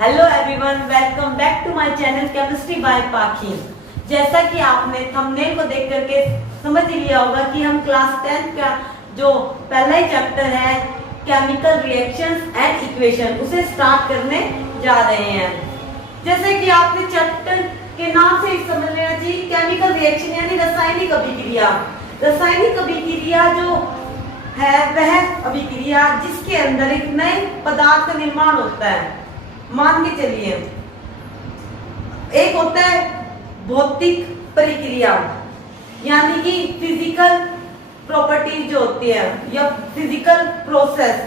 Hello everyone, welcome back to my channel chemistry by Pakhi. जैसा कि आपने थंबनेल को देख करके समझ लिया होगा कि हम क्लास 10 का जो पहला ही चैप्टर है केमिकल रिएक्शंस एंड इक्वेशन उसे स्टार्ट करने जा रहे हैं। जैसे कि आपने चैप्टर के नाम से ही समझ लेना चाहिए, केमिकल रिएक्शन यानी रासायनिक अभिक्रिया। रासायनिक अभिक्रिया जो है वह अभिक्रिया जिसके अंदर एक नए पदार्थ का निर्माण होता है। मान के चलिए, एक होता है भौतिक प्रक्रिया यानी कि फिजिकल प्रॉपर्टीज जो होती है या फिजिकल प्रोसेस,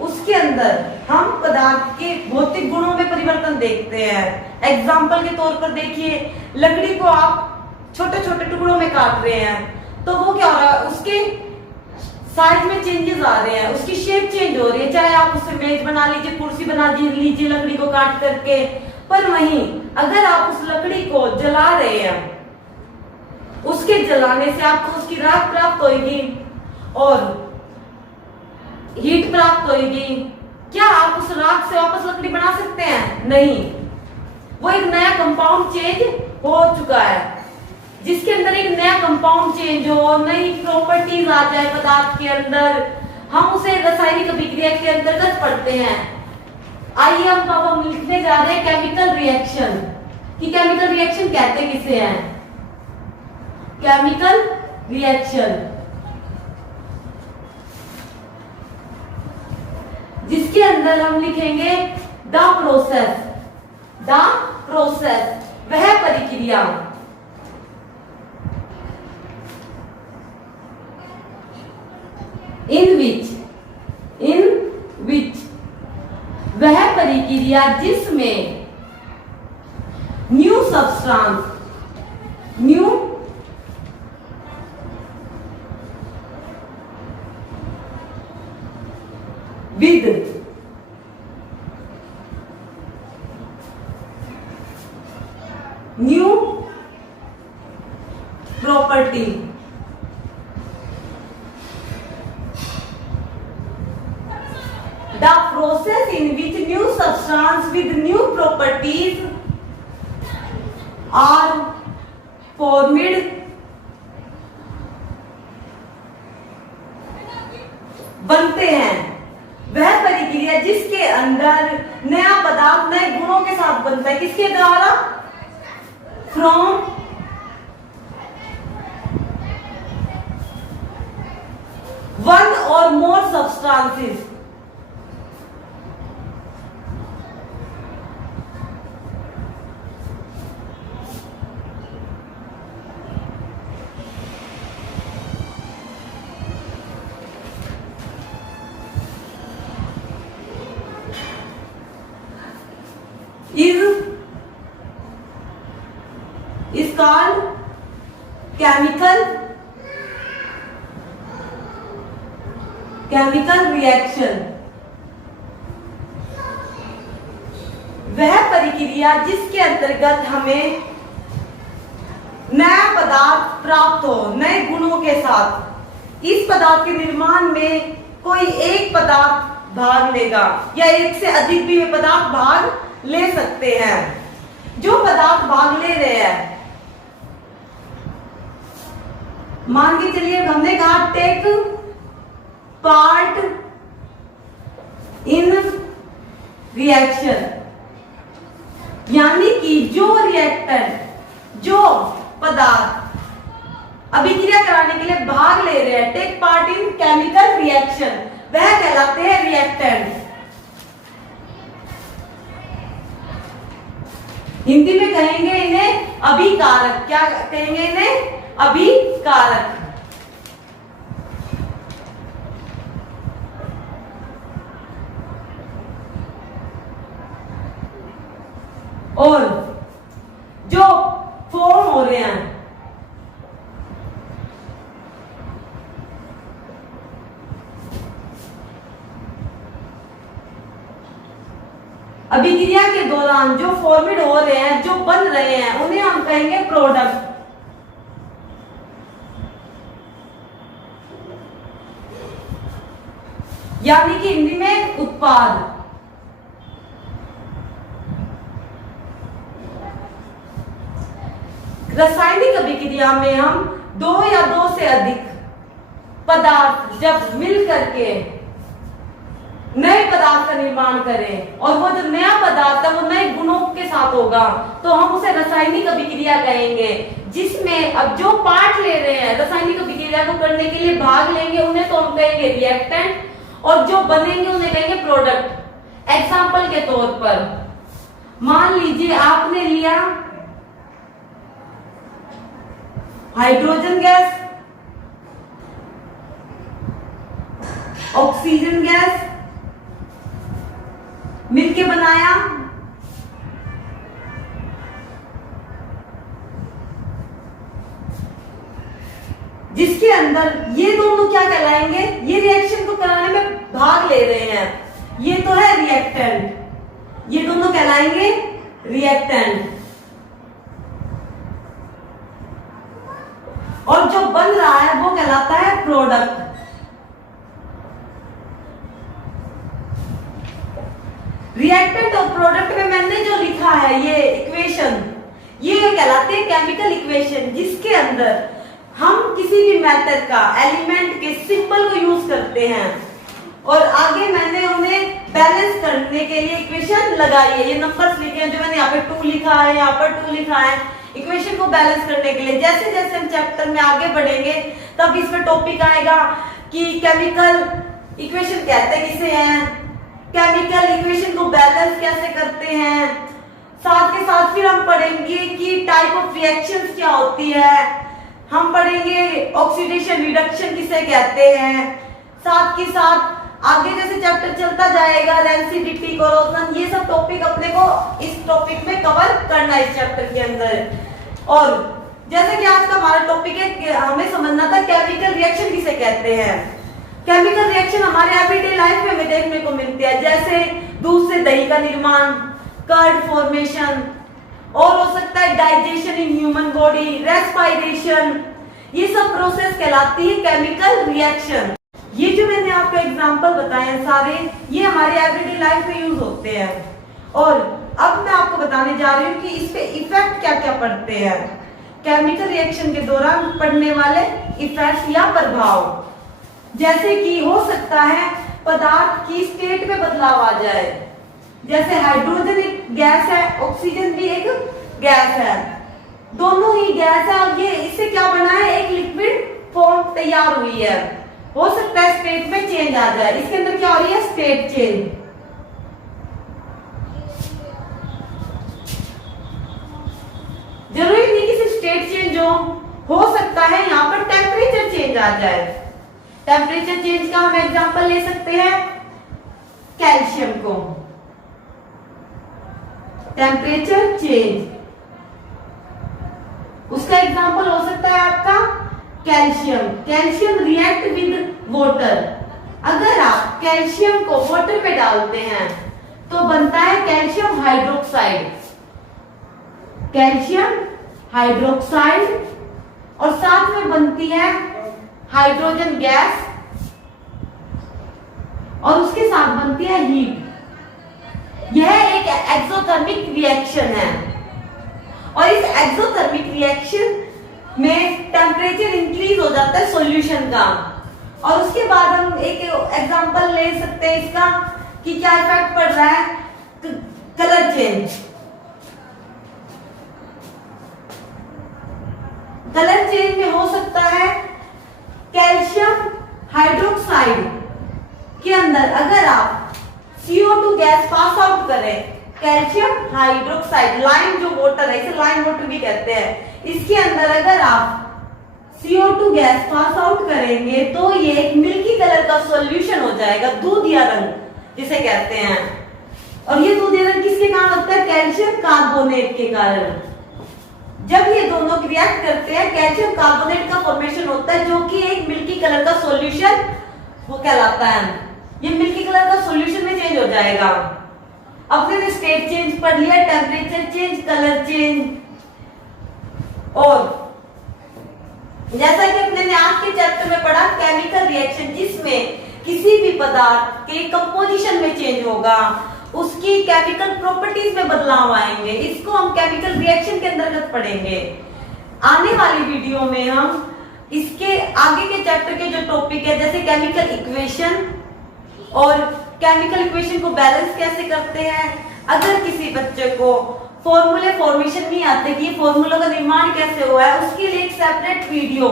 उसके अंदर हम पदार्थ के भौतिक गुणों में परिवर्तन देखते हैं। एग्जाम्पल के तौर पर देखिए, लकड़ी को आप छोटे छोटे टुकड़ों में काट रहे हैं तो वो क्या हो रहा है, उसके साइज में चेंजेस आ रहे हैं, उसकी शेप चेंज हो रही है। चाहे आप उससे मेज बना लीजिए, कुर्सी बना लीजिए लकड़ी को काट करके। पर वहीं अगर आप उस लकड़ी को जला रहे हैं, उसके जलाने से आपको उसकी राख प्राप्त होगी और हीट प्राप्त होगी। क्या आप उस राख से वापस लकड़ी बना सकते हैं? नहीं, वो एक नया कंपाउंड चेंज हो चुका है। जिसके अंदर एक नया कंपाउंड चेंज हो, नई प्रॉपर्टीज आ जाए पदार्थ के अंदर, हम उसे रासायनिक अभिक्रिया के अंतर्गत पढ़ते हैं। आइए अब हम लिखने जा रहे हैं केमिकल रिएक्शन कि केमिकल रिएक्शन कहते किसे हैं। केमिकल रिएक्शन जिसके अंदर हम लिखेंगे द प्रोसेस, वह प्रक्रिया in which वह प्रक्रिया जिसमें new substance with new property the process in which new substance with new properties are formed बनते हैं। वह प्रक्रिया जिसके अंदर नया पदार्थ नए गुणों के साथ बनता है। किसके द्वारा? फ्रॉम वन और मोर substances. is called chemical reaction। वह प्रक्रिया जिसके अंतर्गत हमें नया पदार्थ प्राप्त हो नए गुणों के साथ। इस पदार्थ के निर्माण में कोई एक पदार्थ भाग लेगा या एक से अधिक भी पदार्थ भाग ले सकते हैं। जो पदार्थ भाग ले रहे हैं, मान के चलिए हमने कहा टेक पार्ट इन रिएक्शन, यानी कि जो रिएक्टेंट जो पदार्थ अभिक्रिया कराने के लिए भाग ले रहे हैं, take part in chemical reaction, वह कहलाते हैं रिएक्टेंट। हिंदी में कहेंगे इन्हें अभिकारक। क्या कहेंगे इन्हें? अभिकारक। और जो फॉर्म हो रहे हैं, अभिक्रिया के दौरान जो फॉर्मेट हो रहे हैं, जो बन रहे हैं, उन्हें हम कहेंगे प्रोडक्ट। यानी कि हिंदी में उत्पाद। रासायनिक अभिक्रिया में हम दो या दो से अधिक पदार्थ जब मिल करके नए पदार्थ का निर्माण करें और वो जो नया पदार्थ है वो नए गुणों के साथ होगा तो हम उसे रासायनिक अभिक्रिया कहेंगे। जिसमें अब जो पार्ट ले रहे हैं रासायनिक अभिक्रिया को करने के लिए भाग लेंगे उन्हें तो हम कहेंगे रिएक्टेंट और जो बनेंगे उन्हें कहेंगे प्रोडक्ट। एग्जाम्पल के तौर पर मान लीजिए आपने लिया हाइड्रोजन गैस, ऑक्सीजन गैस मिलके बनाया जिसके अंदर ये दोनों क्या कहलाएंगे, ये रिएक्शन को कराने में भाग ले रहे हैं, ये तो है रिएक्टेंट, ये दोनों कहलाएंगे रिएक्टेंट। और जो बन रहा है वो कहलाता है प्रोडक्ट। रिएक्टेंट और प्रोडक्ट में मैंने जो लिखा है ये इक्वेशन, ये कहलाते हैं केमिकल इक्वेशन, जिसके अंदर हम किसी भी मेथड का एलिमेंट के सिंबल को यूज करते हैं और आगे मैंने उन्हें बैलेंस करने के लिए इक्वेशन लगाई है। ये नंबर्स लिखे हैं जो मैंने यहाँ पे 2 लिखा है, यहाँ पर 2 लिखा है, इक्वेशन को बैलेंस करने के लिए। जैसे जैसे हम चैप्टर में आगे बढ़ेंगे तब इसमें टॉपिक आएगा कि केमिकल इक्वेशन कहते किसे हैं, केमिकल इक्वेशन को बैलेंस कैसे करते हैं। साथ के साथ फिर हम पढ़ेंगे कि टाइप ऑफ रिएक्शंस क्या होती है, हम पढ़ेंगे ऑक्सीडेशन रिडक्शन किसे कहते हैं। साथ के साथ आगे जैसे चैप्टर चलता जाएगा रेंसिडिटी, कोरोजन, ये सब टॉपिक अपने को इस टॉपिक में कवर करना है इस चैप्टर के अंदर। और जैसे कि आज का हमारा टॉपिक है, हमें समझना था केमिकल रिएक्शन किसे कहते हैं। केमिकल रिएक्शन हमारे एवरीडे लाइफ में हमें देखने को मिलती है, जैसे दूध से दही का निर्माण, कर्ड फॉर्मेशन, और हो सकता है digestion in human body, respiration, ये सब प्रोसेस कहलाती है केमिकल रिएक्शन। ये जो मैंने आपको एग्जांपल बताए हैं सारे, ये हमारे एवरीडे लाइफ में यूज होते हैं। और अब मैं आपको बताने जा रही हूँ कि इस पे इफेक्ट क्या क्या पड़ते हैं, केमिकल रिएक्शन के दौरान पड़ने वाले इफेक्ट या प्रभाव। जैसे कि हो सकता है पदार्थ की स्टेट में बदलाव आ जाए, जैसे हाइड्रोजन एक गैस है, ऑक्सीजन भी एक गैस है, दोनों ही गैस है और ये इससे क्या बना है, एक लिक्विड फॉर्म तैयार हुई है। हो सकता है स्टेट में चेंज आ जाए, इसके अंदर क्या हो रही है, स्टेट चेंज। जरूरी नहीं कि सिर्फ स्टेट चेंज हो सकता है यहाँ पर टेम्परेचर चेंज आ जाए। टेम्परेचर चेंज का हम एग्जांपल ले सकते हैं कैल्शियम को, टेम्परेचर चेंज, उसका एग्जांपल हो सकता है आपका calcium. Calcium react with water, अगर आप कैल्शियम को वाटर में डालते हैं तो बनता है कैल्शियम हाइड्रोक्साइड, कैल्शियम हाइड्रोक्साइड, और साथ में बनती है हाइड्रोजन गैस और उसके साथ बनती है हीट। यह एक एक्सोथर्मिक रिएक्शन है और इस एक्सोथर्मिक रिएक्शन में टेम्परेचर इंक्रीज हो जाता है सॉल्यूशन का। और उसके बाद हम एक एग्जांपल ले सकते हैं इसका कि क्या इफेक्ट पड़ रहा है, कलर चेंज। कलर चेंज में हो सकता है कैल्शियम हाइड्रोक्साइड के अंदर अगर आप CO2 गैस पास आउट करें, कैल्शियम हाइड्रोक्साइड, लाइम जो वाटर है, इसे लाइम वाटर भी कहते हैं, इसके अंदर अगर आप CO2 गैस पास आउट करेंगे तो ये एक मिल्की कलर का सॉल्यूशन हो जाएगा, दूधिया रंग जिसे कहते हैं। और ये दूधिया रंग किसके कारण होता है, कैल्शियम कार्बोनेट के कारण। जब ये दोनों रिएक्ट करते हैं कैल्शियम कार्बोनेट का फॉर्मेशन होता है जो कि एक मिल्की कलर का सॉल्यूशन वो कहलाता है। ये मिल्की कलर का सॉल्यूशन में चेंज हो जाएगा। अपने ने स्टेट चेंज पढ़ लिया, टेम्परेचर चेंज, कलर चेंज। और जैसा कि अपने ने आज के चैप्टर में पढ़ा केमिकल रिएक्शन, जिसमें किसी भी पदार्थ के कंपोजिशन में चेंज होगा, उसकी केमिकल प्रॉपर्टीज में बदलाव आएंगे, इसको हम केमिकल रिएक्शन के अंतर्गत पढ़ेंगे। आने वाली वीडियो में हम इसके आगे के चैप्टर के जो टॉपिक है, जैसे केमिकल इक्वेशन और केमिकल इक्वेशन को बैलेंस कैसे करते हैं, अगर किसी बच्चे को फॉर्मूले फॉर्मेशन नहीं आते कि फॉर्मूला का निर्माण कैसे हुआ है, उसके लिए एक सेपरेट वीडियो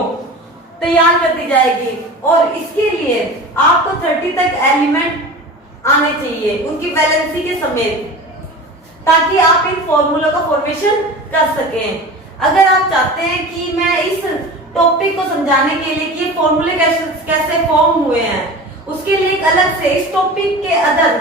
तैयार कर दी जाएगी। और इसके लिए आपको 30 तक एलिमेंट आने चाहिए उनकी वैलेंसी के समेत, ताकि आप इन फॉर्मूलों का फॉर्मेशन कर सकें। अगर आप चाहते हैं कि मैं इस टॉपिक को समझाने के लिए कि ये फॉर्मूले कैसे फॉर्म हुए हैं, उसके लिए एक अलग से इस टॉपिक के अंदर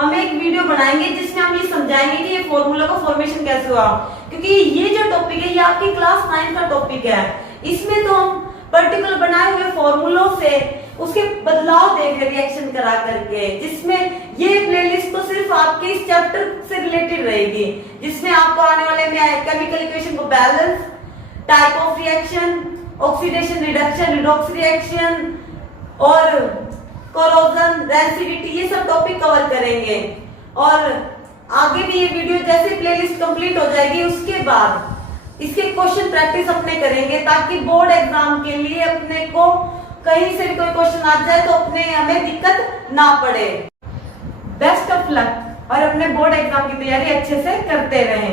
हम एक वीडियो बनाएंगे जिसमें हम ये समझाएंगे कि ये फॉर्मूला का फॉर्मेशन कैसे हुआ। क्योंकि ये जो टॉपिक है ये आपकी क्लास 9 का टॉपिक है। इसमें तो हम पर्टिकुलर बनाए हुए फॉर्मूलों से उसके बदलाव देख रिएक्शन करा करके, जिसमें ये प्लेलिस्ट तो सिर्फ आपके इस चैप्टर से रिलेटेड रहेगी, जिसमें आपको आने वाले में केमिकल इक्वेशन को balance, type of reaction, oxidation reduction, redox reaction और कोरोजन, रेसिडिटी, ये सब टॉपिक कवर करेंगे। और आगे भी ये वीडियो जैसे प्लेलिस्ट कंप्लीट हो जाएगी उसके बाद इसके क्वेश्चन प्रैक्टिस अपने करेंगे, ताकि बोर्ड एग्जाम के लिए अपने को कहीं से भी कोई क्वेश्चन आ जाए तो अपने हमें दिक्कत ना पड़े। बेस्ट ऑफ लक और अपने बोर्ड एग्जाम की तैयारी अच्छे से करते रहें।